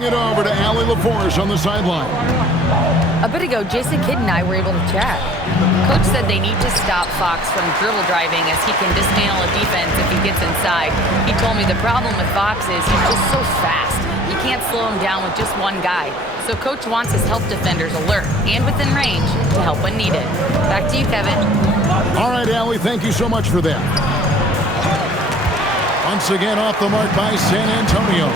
It over to Allie LaForce on the sideline. A bit ago, Jason Kidd and I were able to chat. Coach said they need to stop Fox from dribble driving as he can dismantle a defense if he gets inside. He told me the problem with Fox is he's just so fast. You can't slow him down with just one guy. So Coach wants his help defenders alert and within range to help when needed. Back to you, Kevin. All right, Allie, thank you so much for that. Once again off the mark by San Antonio.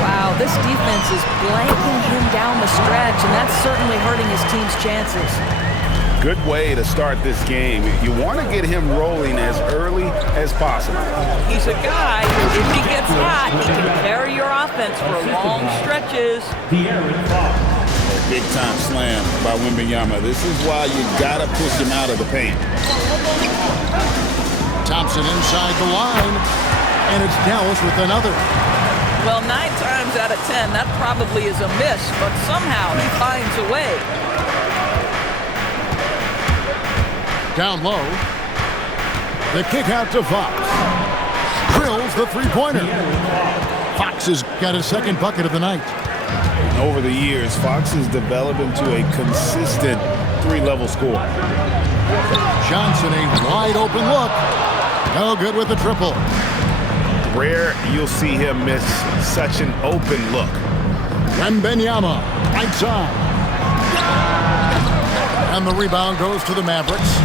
Wow, this defense is blanking him down the stretch, and that's certainly hurting his team's chances. Good way to start this game. You want to get him rolling as early as possible. He's a guy, if he gets hot, he can carry your offense for long stretches. Big time slam by Wembanyama. This is why you got to push him out of the paint. Thompson inside the line, and it's Dallas with another. Well, 9 times out of 10, that probably is a miss, but somehow he finds a way. Down low. The kick out to Fox. Drills the three-pointer. Fox has got his second bucket of the night. Over the years, Fox has developed into a consistent three-level scorer. Johnson, a wide-open look. No good with the triple. Rare you'll see him miss such an open look. Wembanyama, right side. And the rebound goes to the Mavericks.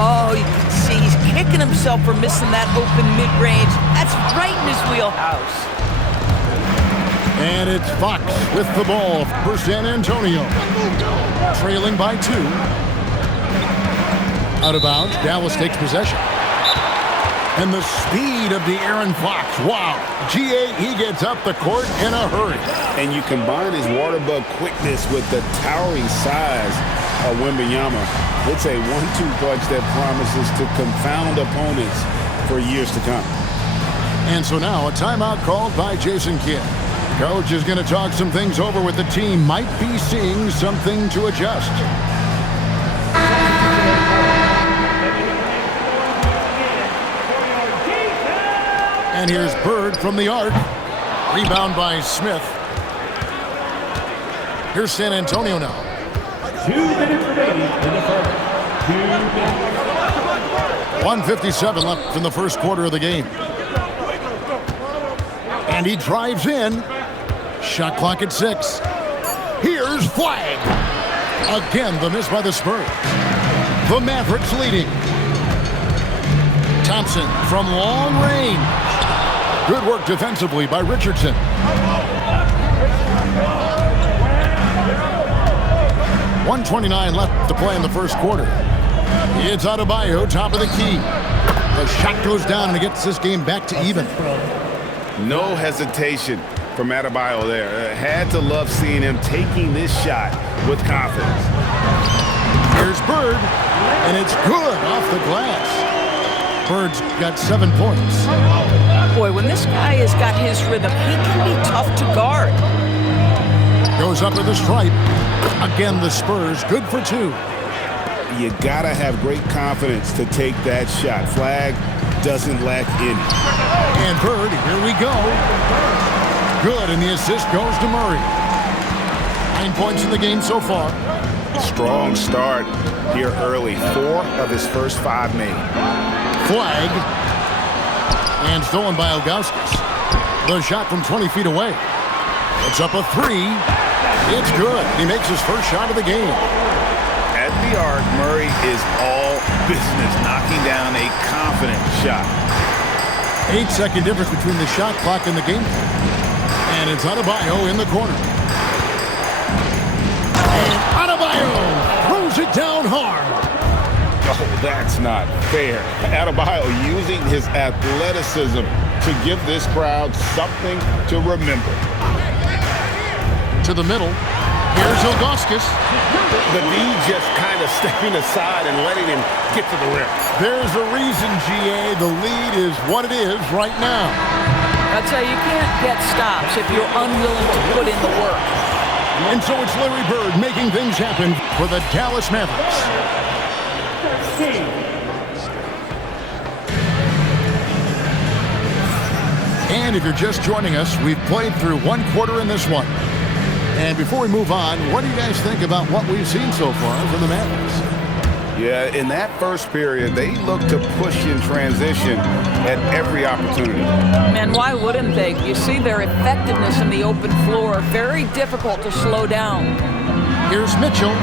Oh, you can see he's kicking himself for missing that open mid-range. That's right in his wheelhouse. And it's Fox with the ball for San Antonio. Trailing by 2. Out of bounds, Dallas takes possession. And the speed of De'Aaron Fox. Wow. G.A., he gets up the court in a hurry. And you combine his water bug quickness with the towering size of Wembanyama. It's a 1-2 punch that promises to confound opponents for years to come. And so now a timeout called by Jason Kidd. Coach is going to talk some things over with the team. Might be seeing something to adjust. And here's Bird from the arc. Rebound by Smith. Here's San Antonio now. 2 minutes remaining in the first. 2 minutes. 1:57 left in the first quarter of the game. And he drives in. Shot clock at 6. Here's Flag. Again, the miss by the Spurs. The Mavericks leading. Thompson from long range. Good work defensively by Richardson. .129 left to play in the first quarter. It's Adebayo, top of the key. The shot goes down and it gets this game back to even. No hesitation from Adebayo there. Had to love seeing him taking this shot with confidence. Here's Bird, and it's good off the glass. Bird's got 7 points. Boy, when this guy has got his rhythm, he can be tough to guard. Goes up with the stripe. Again, the Spurs, good for 2. You gotta have great confidence to take that shot. Flag doesn't lack any. And Bird, here we go. Good, and the assist goes to Murray. 9 points in the game so far. Strong start here early. 4 of his first 5 made. Flag. And stolen by Ilgauskas. The shot from 20 feet away. It's up a 3. It's good. He makes his first shot of the game. At the arc, Murray is all business, knocking down a confident shot. 8-second difference between the shot clock and the game. And it's Adebayo in the corner. And Adebayo throws it down hard. Oh, that's not fair. Adebayo using his athleticism to give this crowd something to remember. To the middle. Here's Ilgauskas. The D just kind of stepping aside and letting him get to the rim. There's a reason, GA. The lead is what it is right now. I'll tell you, you can't get stops if you're unwilling to put in the work. And so it's Larry Bird making things happen for the Dallas Mavericks. And if you're just joining us, we've played through one quarter in this one. And before we move on, what do you guys think about what we've seen so far from the Mavericks? Yeah, in that first period, they looked to push in transition at every opportunity. Man, why wouldn't they? You see their effectiveness in the open floor. Very difficult to slow down. Here's Mitchell.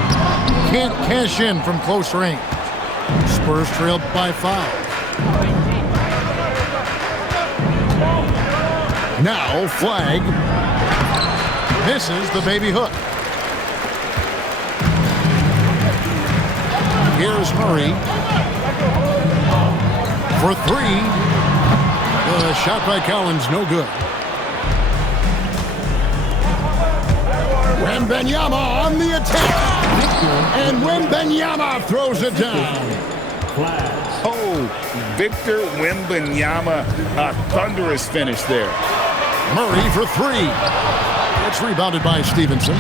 Can't cash in from close range. Spurs trailed by 5. Now, flag. Misses the baby hook. Here's Murray. For 3. The shot by Collins, no good. Wembanyama on the attack. And Wembanyama throws it down. Oh, Victor Wembanyama, a thunderous finish there. Murray for 3. It's rebounded by Stevenson.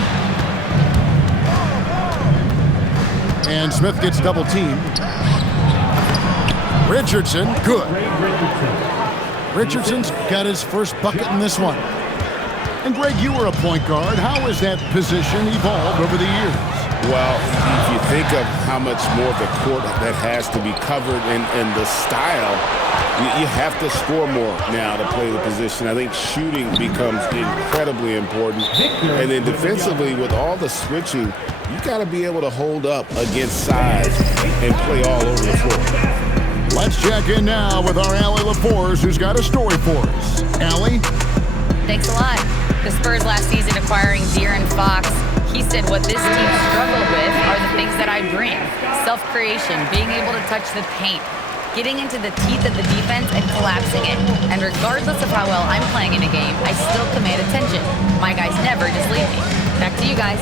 And Smith gets double teamed. Richardson, good. Richardson's got his first bucket in this one. And Greg, you were a point guard. How has that position evolved over the years? Well, if you think of how much more of the court that has to be covered and the style, you have to score more now to play the position. I think shooting becomes incredibly important. And then defensively, with all the switching, you got to be able to hold up against size and play all over the floor. Let's check in now with our Allie LaForce, who's got a story for us. Allie? Thanks a lot. The Spurs last season acquiring De'Aaron Fox. He said what this team struggled with are the things that I bring. Self-creation, being able to touch the paint, getting into the teeth of the defense and collapsing it. And regardless of how well I'm playing in a game, I still command attention. My guys never just leave me. Back to you guys.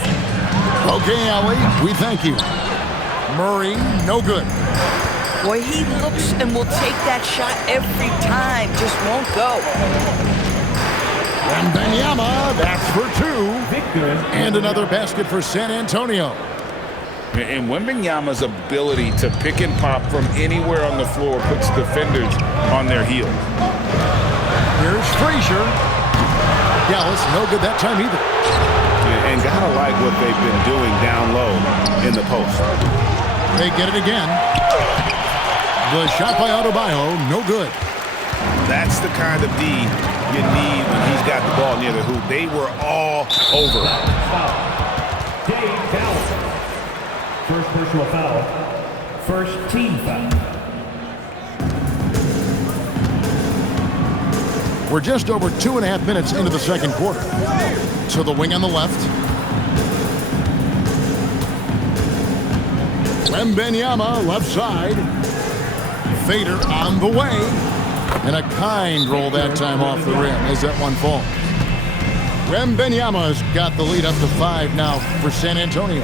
Okay, Allie, we thank you. Murray, no good. Boy, he looks and will take that shot every time. Just won't go. Wembanyama, that's for 2. And another basket for San Antonio. And Wembanyama's ability to pick and pop from anywhere on the floor puts defenders on their heels. Here's Frazier. Dallas, no good that time either. And gotta like what they've been doing down low in the post. They get it again. The shot by Adebayo, no good. That's the kind of D you need when he's got the ball near the hoop. They were all over. Dave Dallas. First personal foul. First team foul. We're just over 2.5 minutes into the second quarter. So the wing on the left. Wembanyama, left side. Fader on the way. And a kind roll that time off the rim as that one falls. Wembanyama's got the lead up to 5 now for San Antonio.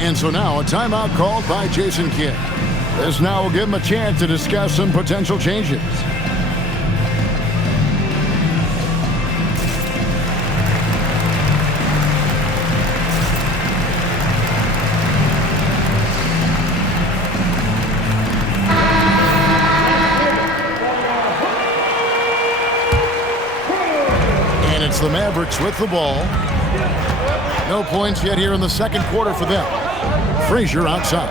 And so now a timeout called by Jason Kidd. This now will give him a chance to discuss some potential changes. The Mavericks with the ball. No points yet here in the second quarter for them. Frazier outside.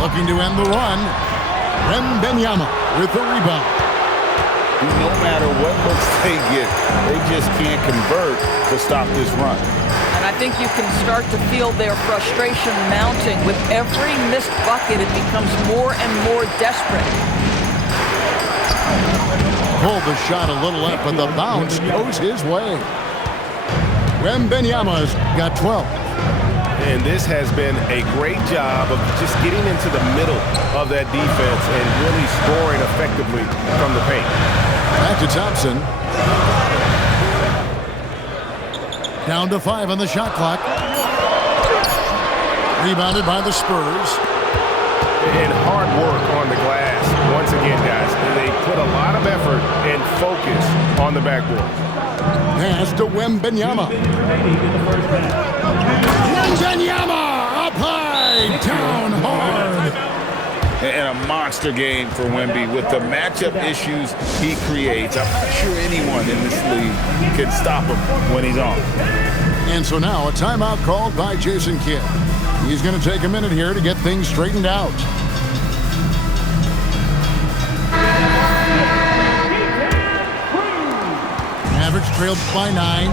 Looking to end the run. Wembanyama with the rebound. No matter what looks they get, they just can't convert to stop this run. And I think you can start to feel their frustration mounting. With every missed bucket, it becomes more and more desperate. Pulled the shot a little up, but the bounce goes his way. Wembanyama's got 12. And this has been a great job of just getting into the middle of that defense and really scoring effectively from the paint. Back to Thompson. Down to 5 on the shot clock. Rebounded by the Spurs. And hard work on the glass. Once again, guys, they put a lot of effort and focus on the backboard. Pass to Wembanyama. Wembanyama up high, down hard. and a monster game for Wemby. With the matchup issues he creates, I'm not sure anyone in this league can stop him when he's on. And so now a timeout called by Jason Kidd. He's going to take a minute here to get things straightened out. Mavericks trailed by 9.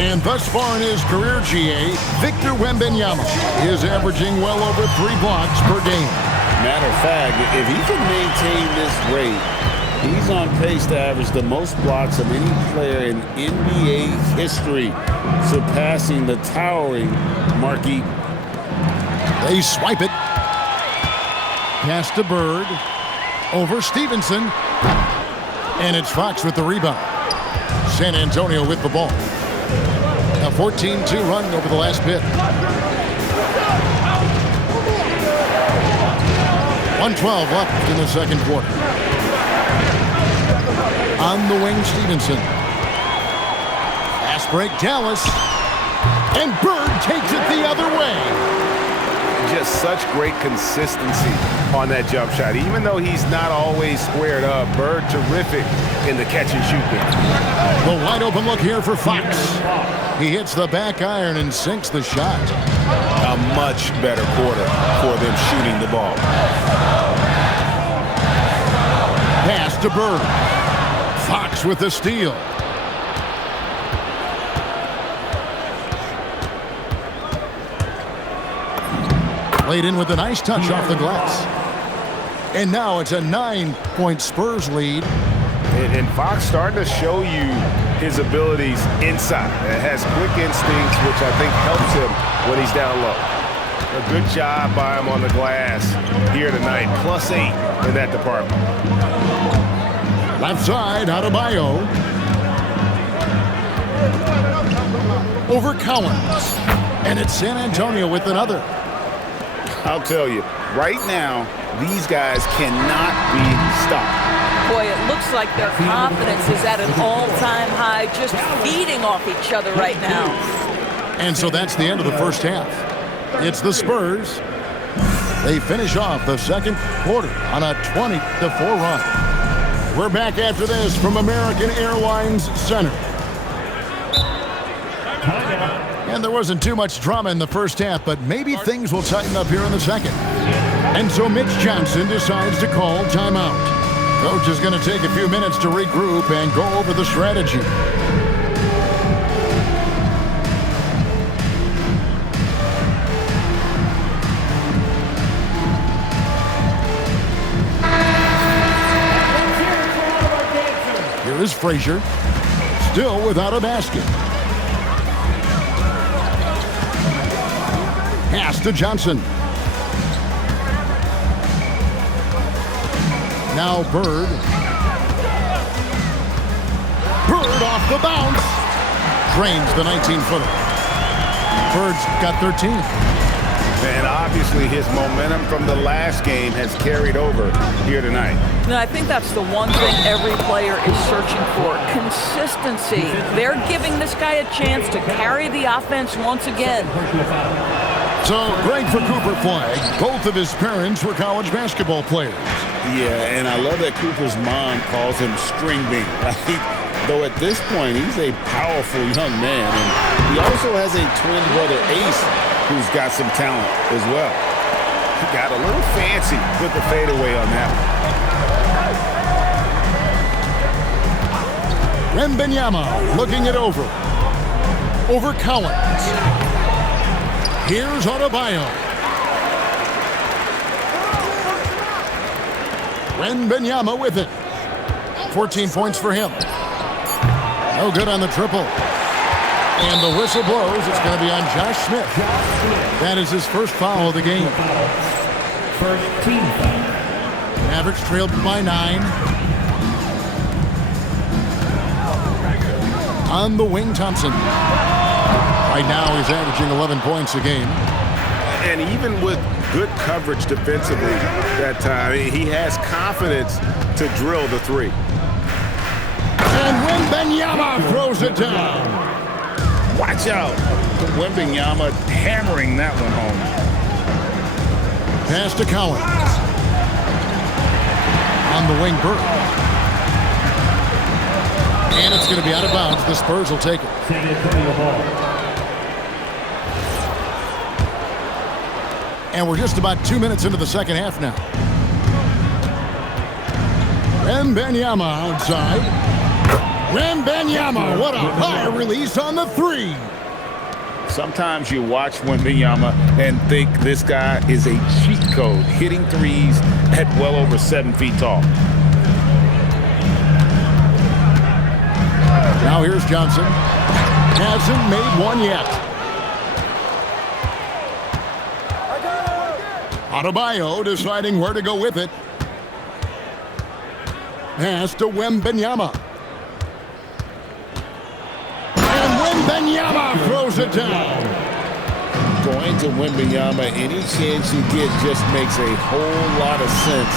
And thus far in his career, GA, Victor Wembanyama is averaging well over 3 blocks per game. Matter of fact, if he can maintain this rate, he's on pace to average the most blocks of any player in NBA history, surpassing the towering Marquis. They swipe it. Pass to Bird. Over Stevenson. And it's Fox with the rebound. San Antonio with the ball. A 14-2 run over the last bit. 1:12 left in the second quarter. On the wing, Stevenson. Fast break, Dallas. And Bird takes it the other way. Just such great consistency on that jump shot. Even though he's not always squared up, Bird terrific in the catch and shoot game. The wide open look here for Fox. He hits the back iron and sinks the shot. A much better quarter for them shooting the ball. Pass to Bird. Fox with the steal. Played in with a nice touch off the glass. And now it's a 9-point Spurs lead. And Fox starting to show you his abilities inside. It has quick instincts, which I think helps him when he's down low. A good job by him on the glass here tonight. +8 in that department. Left side, Adebayo. Over Collins. And it's San Antonio with another. I'll tell you, right now, these guys cannot be stopped. Boy, it looks like their confidence is at an all-time high, just feeding off each other right now. And so that's the end of the first half. It's the Spurs. They finish off the second quarter on a 20-4 run. We're back after this from American Airlines Center. And there wasn't too much drama in the first half, but maybe things will tighten up here in the second. And so Mitch Johnson decides to call timeout. Coach is going to take a few minutes to regroup and go over the strategy. Here is Frazier, still without a basket. Pass to Johnson. Now Bird. Bird off the bounce. Drains the 19-footer. Bird's got 13. And obviously his momentum from the last game has carried over here tonight. And I think that's the one thing every player is searching for, consistency. They're giving this guy a chance to carry the offense once again. So, great for Cooper Flag. Both of his parents were college basketball players. Yeah, and I love that Cooper's mom calls him String Bean. Though at this point, he's a powerful young man. And he also has a twin brother, Ace, who's got some talent as well. He got a little fancy with the fadeaway on that one. Wembanyama looking it over. Over Collins. Here's Adebayo. Wembanyama with it. 14 points for him. No good on the triple. And the whistle blows. It's going to be on Josh Smith. That is his first foul of the game. First team foul. Mavericks trailed by 9. On the wing, Thompson. Right now, he's averaging 11 points a game. And even with good coverage defensively that time, he has confidence to drill the three. And Wembanyama throws it down. Watch out. Wembanyama hammering that one home. Pass to Collins. On the wing, Burke. And it's going to be out of bounds. The Spurs will take it. San Antonio ball. And we're just about 2 minutes into the second half now. Wembanyama outside. Wembanyama, what a high release on the three. Sometimes you watch Wembanyama and think this guy is a cheat code, hitting threes at well over 7 feet tall. Now here's Johnson. Hasn't made one yet. Adebayo deciding where to go with it. Pass to Wembanyama. And Wembanyama throws it down. Going to Wembanyama, any chance you get just makes a whole lot of sense.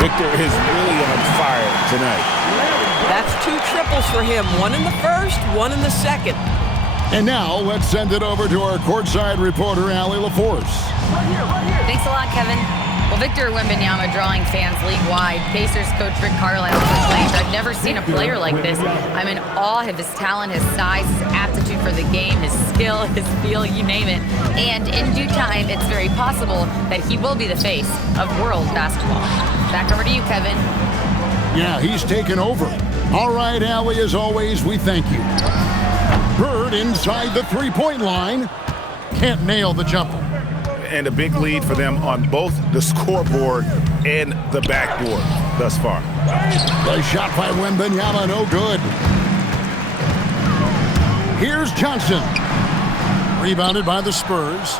Victor is really on fire tonight. That's 2 triples for him. 1 in the first, 1 in the second. And now let's send it over to our courtside reporter, Allie LaForce. Thanks a lot, Kevin. Well, Victor Wembanyama drawing fans league-wide. Pacers coach Rick Carlisle complains, "I've never seen a player like this. I'm in awe of his talent, his size, his aptitude for the game, his skill, his feel, you name it. And in due time, it's very possible that he will be the face of world basketball." Back over to you, Kevin. Yeah, he's taken over. All right, Allie, as always, we thank you. Bird inside the three-point line. Can't nail the jumper. And a big lead for them on both the scoreboard and the backboard thus far. The shot by Wembanyama, no good. Here's Johnson. Rebounded by the Spurs.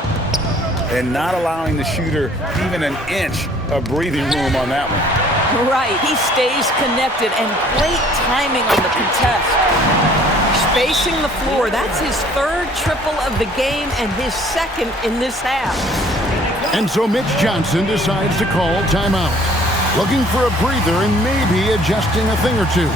And not allowing the shooter even an inch of breathing room on that one. Right, he stays connected and great timing on the contest. Spacing the floor, that's his 3rd triple of the game and his 2nd in this half. And so Mitch Johnson decides to call timeout. Looking for a breather and maybe adjusting a thing or two.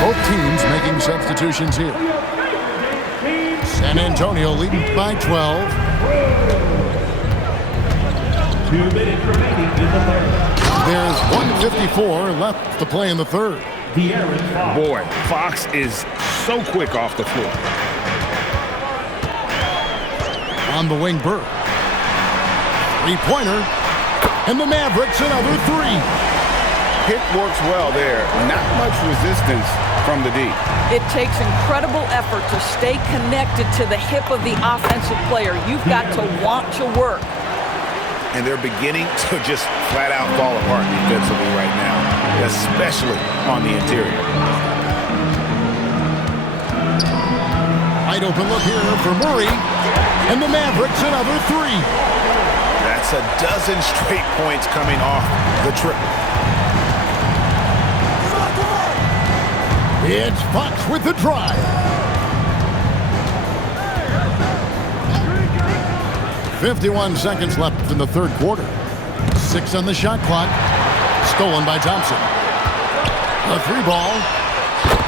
Both teams making substitutions here. San Antonio leading by 12. 2 minutes remaining in the third. There's 1:54 left to play in the third. De'Aaron Fox. Boy, Fox is so quick off the floor. On the wing, Burke. Three-pointer. And the Mavericks another 3. Pick works well there. Not much resistance from the D. It takes incredible effort to stay connected to the hip of the offensive player. You've got to want to work. And they're beginning to just flat out fall apart defensively right now, especially on the interior. Wide open look here for Murray. And the Mavericks another 3. That's a dozen straight points coming off the triple. It's Fox with the drive. 51 seconds left in the third quarter. 6 on the shot clock. Stolen by Thompson. A 3-ball.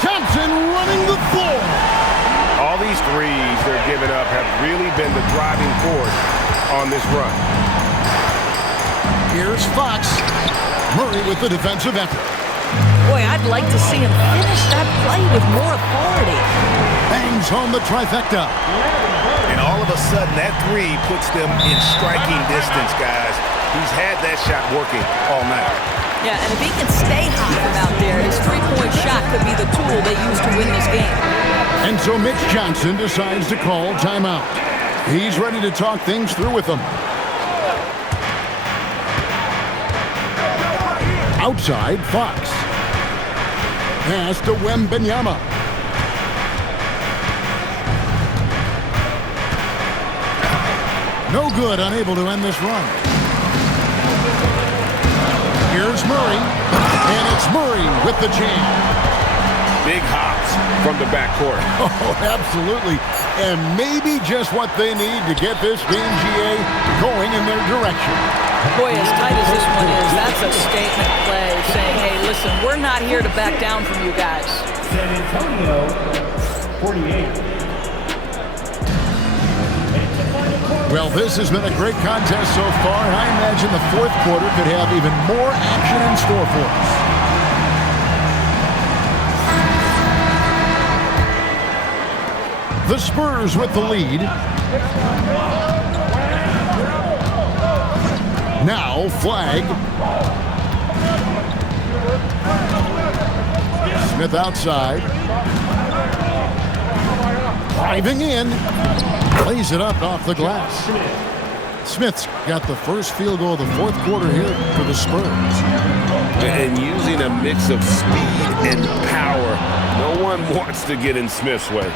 Thompson running the floor. All these threes they're giving up have really been the driving force on this run. Here's Fox. Murray with the defensive effort. Boy, I'd like to see him finish that play with more authority. Bangs home the trifecta. And all of a sudden, that 3 puts them in striking distance, guys. He's had that shot working all night. Yeah, and if he can stay hot from out there, his 3-point shot could be the tool they use to win this game. And so Mitch Johnson decides to call timeout. He's ready to talk things through with them. Outside, Fox. Pass to Wembanyama. No good, unable to end this run. Here's Murray. And it's Murray with the jam. Big hops from the backcourt. Oh, absolutely. And maybe just what they need to get this game, GA, going in their direction. Boy, as tight as this one is, that's a statement play saying, hey, listen, we're not here to back down from you guys. San Antonio, 48. Well, this has been a great contest so far, and I imagine the fourth quarter could have even more action in store for us. The Spurs with the lead. Now, flag. Smith outside. Driving in. Lays it up off the glass. Smith's got the first field goal of the fourth quarter here for the Spurs. And using a mix of speed and power. No one wants to get in Smith's way.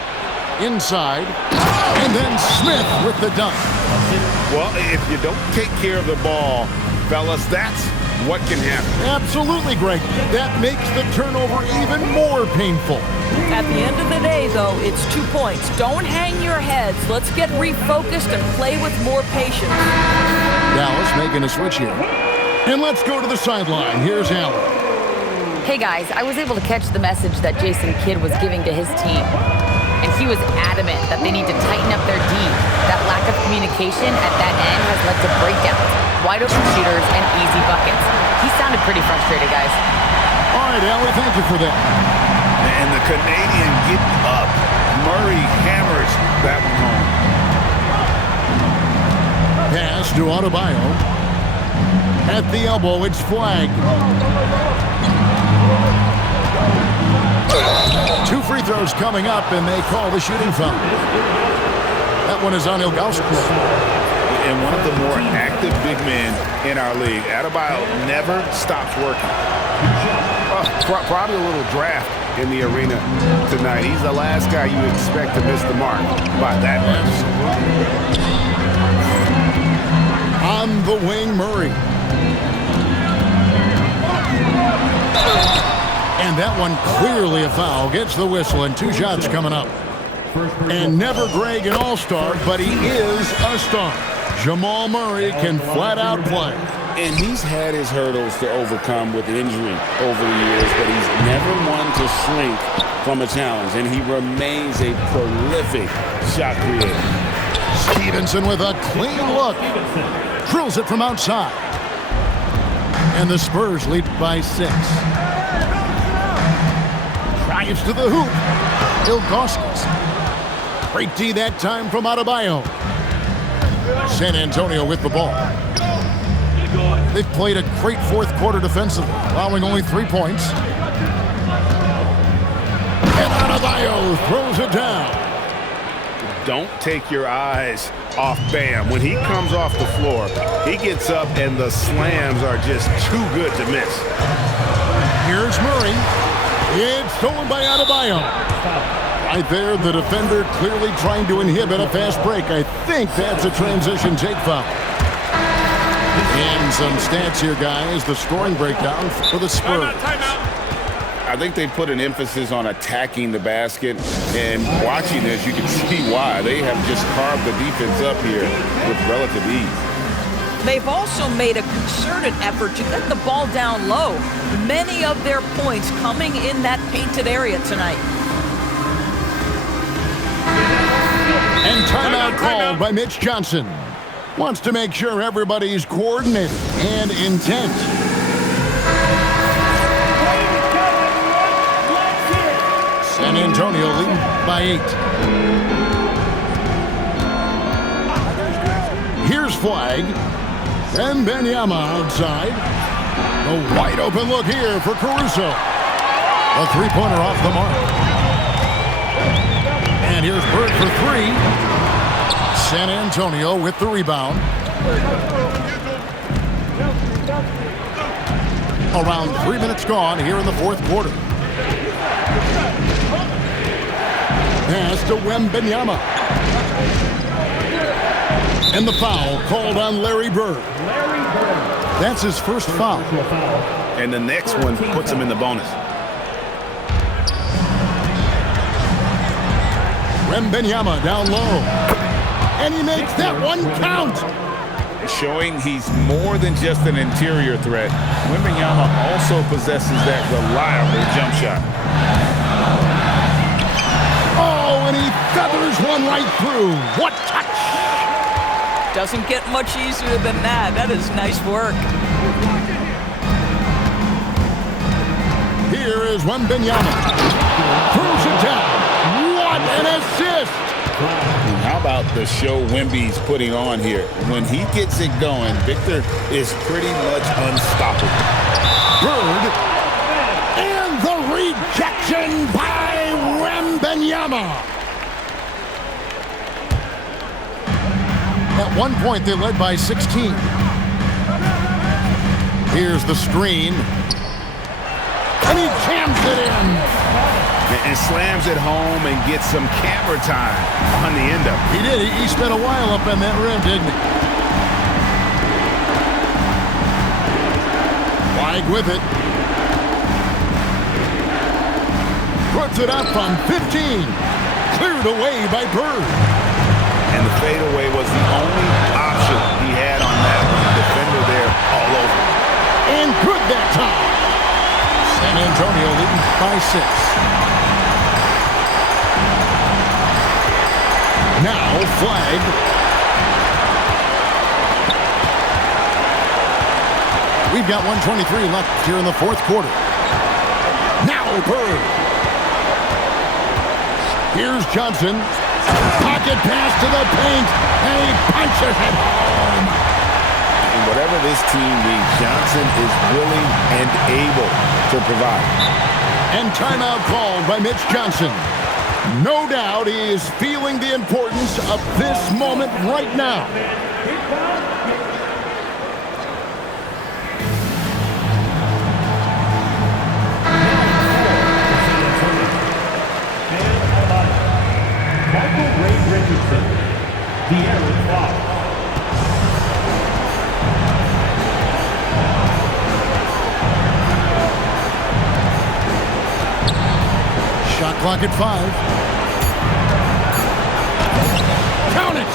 Inside. And then Smith with the dunk. Well, if you don't take care of the ball, fellas, that's what can happen. Absolutely, Greg. That makes the turnover even more painful. At the end of the day, though, it's 2 points. Don't hang your heads. Let's get refocused and play with more patience. Dallas making a switch here. And let's go to the sideline. Here's Allen. Hey guys, I was able to catch the message that Jason Kidd was giving to his team. And he was adamant that they need to tighten up their D. That lack of communication at that end has led to breakdowns, wide open shooters, and easy buckets. He sounded pretty frustrated, guys. All right, Allen, thank you for that. And the Canadian get up. Murray hammers that one home. Pass to Adebayo. At the elbow, it's flagged. 2 free throws coming up, and they call the shooting foul. That one is on Ilgauskas. And one of the more active big men in our league. Adebayo never stops working. Probably a little draft in the arena tonight. He's the last guy you expect to miss the mark by that much. On the wing, Murray. And that one clearly a foul. Gets the whistle, and 2 shots coming up. And never Greg an all-star, but he is a star. Jamal Murray can flat out play. And he's had his hurdles to overcome with injury over the years, but he's never one to shrink from a challenge, and he remains a prolific shot creator. Stevenson with a clean look. Drills it from outside. And the Spurs lead by 6. Drives to the hoop. Ilgauskas. Great D that time from Adebayo. San Antonio with the ball. They've played a great fourth quarter defensively, allowing only 3 points. And Adebayo throws it down. Don't take your eyes off Bam. When he comes off the floor, he gets up and the slams are just too good to miss. Here's Murray. It's stolen by Adebayo. Right there, the defender clearly trying to inhibit a fast break. I think that's a transition take foul. And some stats here, guys. The scoring breakdown for the Spurs. I think they put an emphasis on attacking the basket, and watching this, you can see why. They have just carved the defense up here with relative ease. They've also made a concerted effort to get the ball down low. Many of their points coming in that painted area tonight. And timeout called by Mitch Johnson. Wants to make sure everybody's coordinated and intent. San Antonio leading by 8. Here's flag. Wembanyama outside. A wide open look here for Caruso. A three-pointer off the mark. And here's Bird for 3. San Antonio with the rebound. Around 3 minutes gone here in the fourth quarter. Pass to Wembanyama. And the foul called on Larry Bird. That's his first foul. And the next one puts him in the bonus. Wembanyama down low. And he makes that one count. showing he's more than just an interior threat. Wembanyama also possesses that reliable jump shot. Oh, and he feathers one right through. What touch! Doesn't get much easier than that. That is nice work. Here is Wembanyama. Throws it down. What an assist! And how about the show Wemby's putting on here? When he gets it going, Victor is pretty much unstoppable. Bird. And the rejection by Wembanyama. At one point, they led by 16. Here's the screen. And he jams it in. And slams it home and gets some camera time on the end of it. He did. He spent a while up on that rim, didn't he? Weig with it. Puts it up from 15. Cleared away by Bird. And the fadeaway was the only option he had on that one. The defender there all over. And good that time. San Antonio leading by 6. Now flag. We've got 1:23 left here in the fourth quarter. Now Bird. Here's Johnson. Pocket pass to the paint. And he punches it home. And whatever this team needs, Johnson is willing and able to provide. And timeout called by Mitch Johnson. No doubt he is feeling the importance of this moment right now. Michael Ray Richardson, De'Aaron Fox. Shot clock at 5. Count it!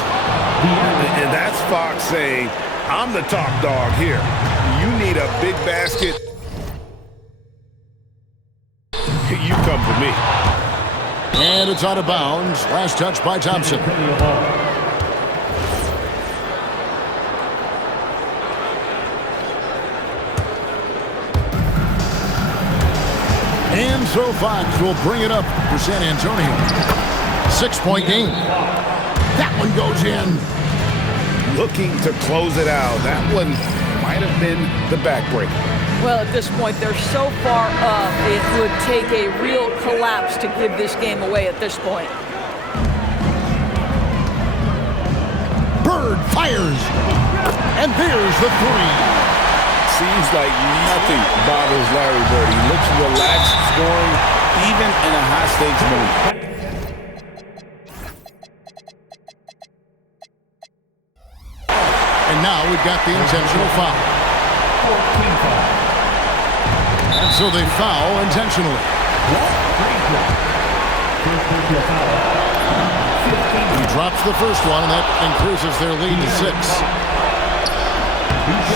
And that's Fox saying, I'm the top dog here. You need a big basket. You come for me. And it's out of bounds. Last touch by Thompson. And so Fox will bring it up for San Antonio. 6-point game. That one goes in. Looking to close it out. That one might have been the backbreaker. Well, at this point, they're so far up, it would take a real collapse to give this game away at this point. Bird fires. And there's the three. Seems like nothing bothers Larry Bird. He looks relaxed scoring, even in a high-stakes moment. And now we've got the intentional foul. And so they foul intentionally. He drops the first one, and that increases their lead to 6.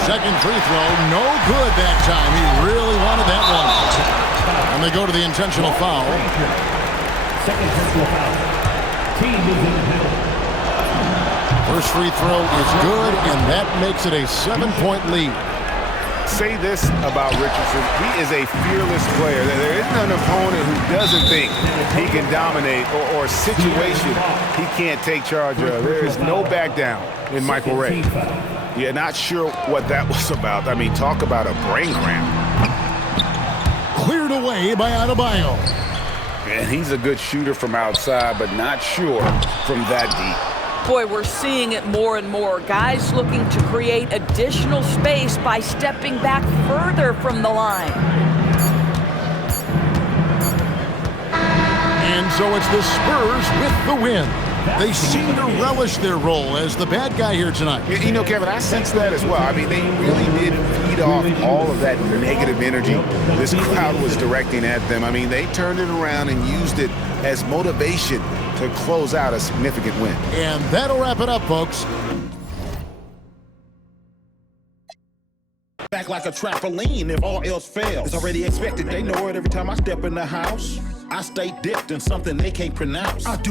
Second free throw, no good that time. He really wanted that one. And they go to the intentional foul. Second personal foul. Team is in the middle. First free throw is good, and that makes it a 7-point lead. Say this about Richardson. He is a fearless player. There isn't an opponent who doesn't think he can dominate or a situation he can't take charge of. There is no back down in Michael Ray. Yeah, not sure what that was about. I mean, talk about a brain cramp. Cleared away by Adebayo. And he's a good shooter from outside, but not sure from that deep. Boy, we're seeing it more and more. Guys looking to create additional space by stepping back further from the line. And so it's the Spurs with the win. They seem to relish their role as the bad guy here tonight. You know, Kevin, I sense that as well. I mean, they really did feed off all of that negative energy this crowd was directing at them. I mean, they turned it around and used it as motivation to close out a significant win. And that'll wrap it up, folks. back like a trampoline if all else fails. It's already expected, they know it every time I step in the house. I stay dipped in something they can't pronounce. I do